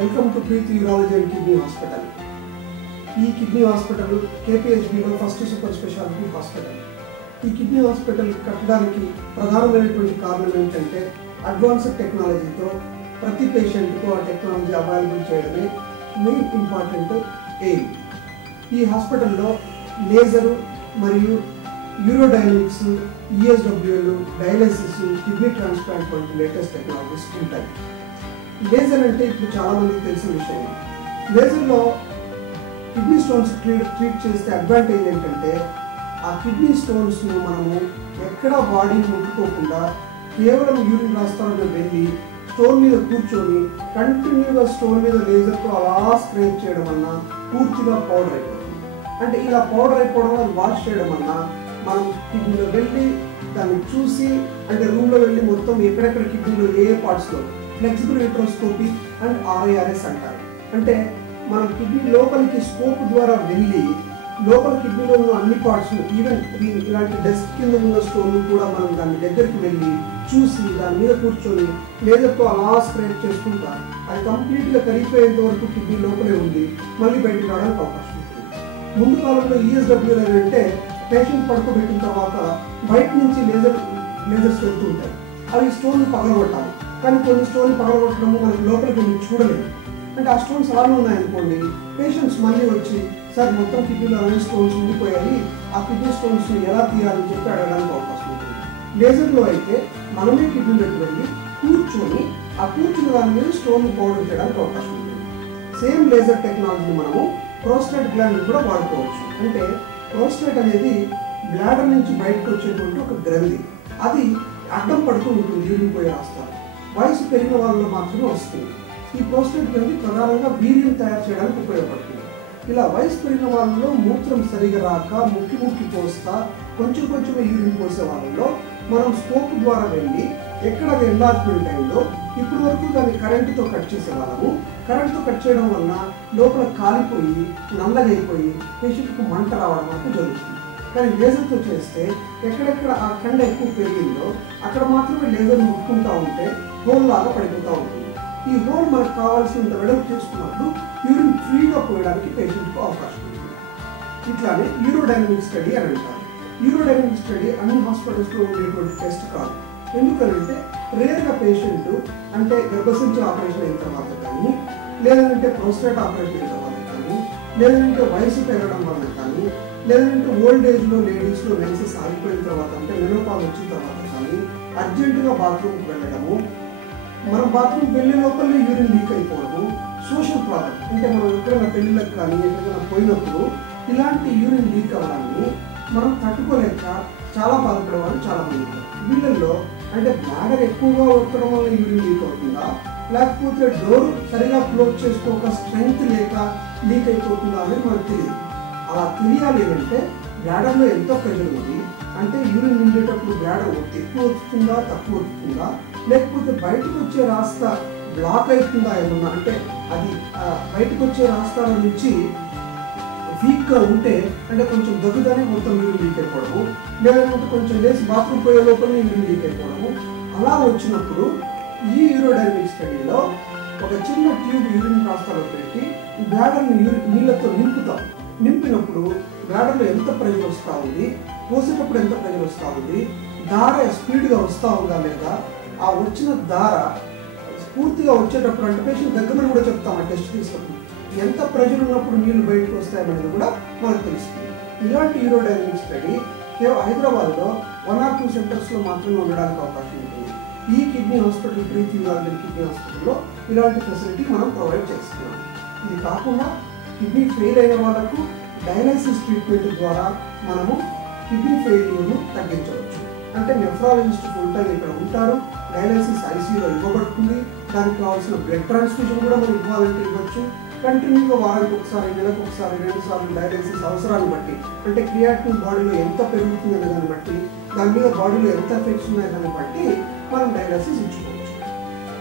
Welcome to Preethi urology and kidney hospital. ఈ kidney hospital KPHBలో first super speciality hospital. ఈ kidney hospital కట్టడానికి ప్రధానమైనటువంటి కారణం ఏంటంటే అడ్వాన్స్డ్ టెక్నాలజీతో ప్రతి పేషెంట్కు ఆ టెక్నాలజీ అవైలబుల్ చేయడమే మెయిన్ ఇంపార్టెంట్ ఎయిమ్. ఈ హాస్పిటల్లో లేజరు మరియు urodynamics, ESWL, dialysis, kidney transplant వంటి లేటెస్ట్ టెక్నాలజీస్ ఉంటాయి. లేజర్ అంటే ఇప్పుడు చాలా మందికి తెలిసిన విషయం. లేజర్లో కిడ్నీ స్టోన్స్ ట్రీట్ చేస్తే అడ్వాంటేజ్ ఏంటంటే ఆ కిడ్నీ స్టోన్స్ను మనము ఎక్కడా బాడీని ముట్టుకోకుండా కేవలం యూరిన్ రాస్తారని వెళ్ళి స్టోన్ మీద కూర్చొని కంటిన్యూగా స్టోన్ మీద లేజర్తో అలా స్క్రేప్ చేయడం వలన పూర్తిగా పౌడర్ అయిపోతుంది. అంటే ఇలా పౌడర్ అయిపోవడం వల్ల వాష్ చేయడం వలన మనం కిడ్నీలో వెళ్ళి దాన్ని చూసి, అంటే రూమ్లో వెళ్ళి మొత్తం ఎక్కడెక్కడ కిడ్నీలో ఏ పార్ట్స్లో ఫ్లెక్సిబుల్ విట్రోస్కోపీ అండ్ RIRS అంటారు. అంటే మనం కిడ్నీ లోపలికి స్కోప్ ద్వారా వెళ్ళి లోపల కిడ్నీలో ఉన్న అన్ని పార్ట్స్, ఈవెన్ ఇలాంటి డెస్క్ కింద ఉన్న స్టోన్ కూడా మనం దాని దగ్గరికి వెళ్ళి చూసి దాని మీద కూర్చొని లేజర్తో అలా స్క్రేప్ చేసుకుంటా అది కంప్లీట్గా కరిగిపోయేంత వరకు కిడ్నీ లోపలే ఉంది, మళ్ళీ బయటకు రావడానికి అవకాశం ఉంటుంది. ముందు కాలంలో ESWL అంటే పేషెంట్ పడుకోబెట్టిన తర్వాత బయట నుంచి లేజర్స్ వెళ్తూ ఉంటాయి. అవి స్టోన్ పగలగొట్టాలి, కానీ కొన్ని స్టోన్ పగలగొట్టడము మనకి లోపలికి వెళ్ళి చూడలేదు. అంటే ఆ స్టోన్స్ అలానే ఉన్నాయనుకోండి, పేషెంట్స్ మళ్ళీ వచ్చి సార్ మొత్తం కిడ్నీలో అన్ని స్టోన్స్ ఉండిపోయాయి, ఆ కిడ్నీ స్టోన్స్ని ఎలా తీయాలని చెప్పి అడగడానికి అవకాశం ఉంటుంది. లేజర్లో అయితే మనమే కిడ్నీలోకి వెళ్ళి కూర్చొని ఆ కూర్చున్న దాని మీద స్టోన్ పౌడర్ చేయడానికి అవకాశం ఉంటుంది. సేమ్ లేజర్ టెక్నాలజీ మనము ప్రోస్టేట్ గ్లాండ్ కూడా వాడుకోవచ్చు. అంటే ప్రోస్టేట్ అనేది బ్లాడర్ నుంచి బయటకు వచ్చేటువంటి ఒక గ్రంథి, అది అడ్డం పడుతూ ఉంటుంది యూరిన్ పోయే రాస్తారు. వయసు పెరిగిన వాళ్ళలో మాత్రమే వస్తుంది. ఈ ప్రోస్టేట్ గ్రంథి ప్రధానంగా వీర్యం తయారు చేయడానికి ఉపయోగపడుతుంది. ఇలా వయసు పెరిగిన వాళ్ళలో మూత్రం సరిగా రాక ముక్కి పోస్తా కొంచెం యూరిన్ పోసే వాళ్ళలో మనం స్కోప్ ద్వారా వెళ్ళి ఎక్కడ అది ఎన్లార్జ్మెంట్ అయిందో ఇప్పటి వరకు దాన్ని కరెంటుతో కట్ చేసేవాళ్ళము. కరెంటుతో కట్ చేయడం వలన లోపల కాలిపోయి నల్లగైపోయి పేషెంట్కు మంట రావడం వరకు జరుగుతుంది. కానీ లేజర్తో చేస్తే ఎక్కడెక్కడ ఆ కండ ఎక్కువ పెరిగిందో అక్కడ మాత్రమే లేజర్ ముట్టుకుంటూ ఉంటే హోల్ లాగా పడిపోతూ ఉంటుంది. ఈ హోల్ మనకు కావాల్సినంత వెడల్పు చేసుకున్నప్పుడు యూరిన్ ఫ్రీగా పోయడానికి పేషెంట్కు అవకాశం ఉంటుంది. ఇట్లానే యూరోడైనమిక్ స్టడీ అని అంటారు. యూరోడైనమిక్ స్టడీ అన్ని హాస్పిటల్స్లో ఉండేటువంటి టెస్ట్ కాదు. ఎందుకంటే రేర్గా పేషెంట్ అంటే గర్భసంచి ఆపరేషన్ అయిన తర్వాత కానీ, లేదంటే ప్రోస్టేట్ ఆపరేషన్ అయిన తర్వాత కానీ, లేదంటే వయసు పెరగడం వల్ల కానీ, లేదంటే ఓల్డ్ ఏజ్లో లేడీస్లో మెన్సెస్ ఆగిపోయిన తర్వాత అంటే మెనోపాజ్ వచ్చిన తర్వాత కానీ అర్జెంటుగా బాత్రూమ్కి వెళ్ళడము, మనం బాత్రూమ్ వెళ్ళే లోపలే యూరిన్ లీక్ అయిపోవడము, సోషల్ ప్రాబ్లం అంటే మనం ఎక్కడైనా పెళ్ళిళ్ళకి కానీ ఎక్కడికైనా పోయినప్పుడు ఇలాంటి యూరిన్ లీక్ అవ్వడాన్ని మనం తట్టుకోలేక చాలా బాధపడే వాళ్ళు చాలా మంది ఉంటారు. వీళ్ళల్లో అంటే బ్లాడర్ ఎక్కువగా ఒత్తడం వల్ల యూరిన్ లీక్ అవుతుందా, లేకపోతే డోర్ సరిగా క్లోజ్ చేసుకోక స్ట్రెంగ్త్ లేక లీక్ అయిపోతుందా అనేది మనకు తెలియదు. అలా తెలియాలి అంటే బ్లాడర్లో ఎంత ప్రెషర్ ఉంది, అంటే యూరిన్ నిండేటప్పుడు బ్లాడర్ ఎక్కువ వస్తుందా తక్కువ వస్తుందా, లేకపోతే బయటకు వచ్చే రాస్తా బ్లాక్ అవుతుందా ఏమన్నా, అంటే అది బయటకు వచ్చే రాస్తాల నుంచి వీక్గా ఉంటే అంటే కొంచెం దగ్గుగానే మొత్తం యూరిన్ లీక్ అయిపోవడము, లేదంటే కొంచెం లేచి బాత్రూమ్ పోయే లోపల యూరిన్ లీక్ అయిపోవడము. అలా వచ్చినప్పుడు ఈ యూరోడైనమిక్ స్టడీలో ఒక చిన్న ట్యూబ్ యూరిన్ రాస్తాలో పెట్టి బ్లాడర్ని నీళ్ళతో నింపినప్పుడు బ్లాడర్లో ఎంత ప్రెషర్ వస్తూ ఉంది, పోసేటప్పుడు ఎంత ప్రెషర్ వస్తూ ఉంది, దార స్పీడ్గా వస్తూ ఉందా లేదా, ఆ వచ్చిన దార పూర్తిగా వచ్చేటప్పుడు అంటే పేషెంట్ దగ్గర కూడా చెప్తాము టెస్ట్ తీసుకున్నప్పుడు ఎంత ప్రెషర్ ఉన్నప్పుడు నీళ్లు బయటకు వస్తాయనేది కూడా మనకు తెలుస్తుంది. ఇలాంటి యూరోడైనమిక్ స్టడీ కేవలం హైదరాబాద్లో 1 or 2 సెంటర్స్లో మాత్రమే ఉండడానికి అవకాశం ఉంటుంది. ఈ కిడ్నీ హాస్పిటల్ ప్రీతి యూరాలజీ కిడ్నీ హాస్పిటల్లో ఇలాంటి ఫెసిలిటీ మనం ప్రొవైడ్ చేస్తున్నాం. ఇది కాకుండా కిడ్నీ ఫెయిల్ అయిన వాళ్ళకు డయాలసిస్ ట్రీట్మెంట్ ద్వారా మనము కిడ్నీ ఫెయిల్యూర్ను తగ్గించవచ్చు. అంటే నెఫ్రాలజిస్ట్ ఫుల్ టైం ఇక్కడ ఉంటారు, డయాలసిస్ ICUలో ఇవ్వబడుతుంది, దానికి కావాల్సిన బ్లడ్ ట్రాన్స్ఫ్యూజన్ కూడా మనం ఇవ్వాలంటే ఇవ్వచ్చు. కంటిన్యూగా వారానికి ఒకసారి, నెలకు ఒకసారి, 2 సార్లు డయాలసిస్ అవసరాన్ని బట్టి, అంటే క్రియాటిన్ బాడీలో ఎంత పెరుగుతుంది అనే దాన్ని బట్టి, దాని మీద బాడీలో ఎంత ఎఫెక్ట్స్ ఉన్నాయో దాన్ని బట్టి మనం డయాలసిస్ ఇచ్చుకోవచ్చు.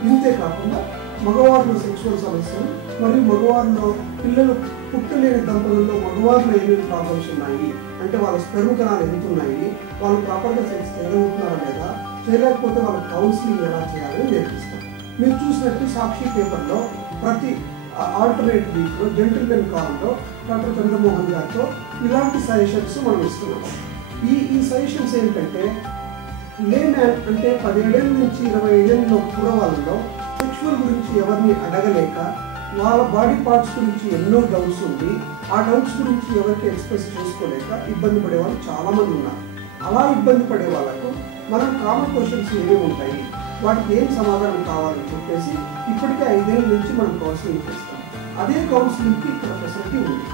ఇంతే కాకుండా మగవారిలో సెక్సువల్ సమస్యలు మరియు మగవారిలో పిల్లలు పుట్టలేని దంపతుల్లో మగవారిలో ఏమేమి ప్రాబ్లమ్స్ ఉన్నాయి, అంటే వాళ్ళ స్పెర్మ్ కణాలు ఎంత ఉన్నాయి, వాళ్ళు ప్రాపర్గా సెక్స్ చేయగలుగుతున్నారా లేదా, చేయలేకపోతే వాళ్ళ కౌన్సిలింగ్ ఎలా చేయాలని నేర్పిస్తాం. మీరు చూసినట్టు సాక్షి పేపర్లో ప్రతి ఆల్టర్నేట్ వీక్లో జెంటిల్మెన్ కాలంలో డాక్టర్ చంద్రమోహన్ గారితో ఇలాంటి సజెషన్స్ మనం ఇస్తున్నాం. ఈ సజెషన్స్ ఏంటంటే లేమ్యాన్ అంటే 17 ఏళ్ళ నుంచి 25 ఏళ్ళలో పూర్వవాళ్ళలో సెక్షువల్ గురించి ఎవరిని అడగలేక వాళ్ళ బాడీ పార్ట్స్ గురించి ఎన్నో డౌట్స్ ఉంది. ఆ డౌట్స్ గురించి ఎవరికి ఎక్స్ప్రెస్ చేసుకోలేక ఇబ్బంది పడే వాళ్ళు చాలామంది ఉన్నారు. అలా ఇబ్బంది పడే వాళ్ళకు మనం కామన్ క్వశ్చన్స్ ఏమేమి ఉంటాయి, వాటికి ఏం సమాధానం కావాలని చెప్పేసి ఇప్పటికే 5 ఏళ్ళ నుంచి మనం కౌన్సిలింగ్ చేస్తాం. అదే కౌన్సిలింగ్కి ఇక్కడ ఫెసిలిటీ ఉంది.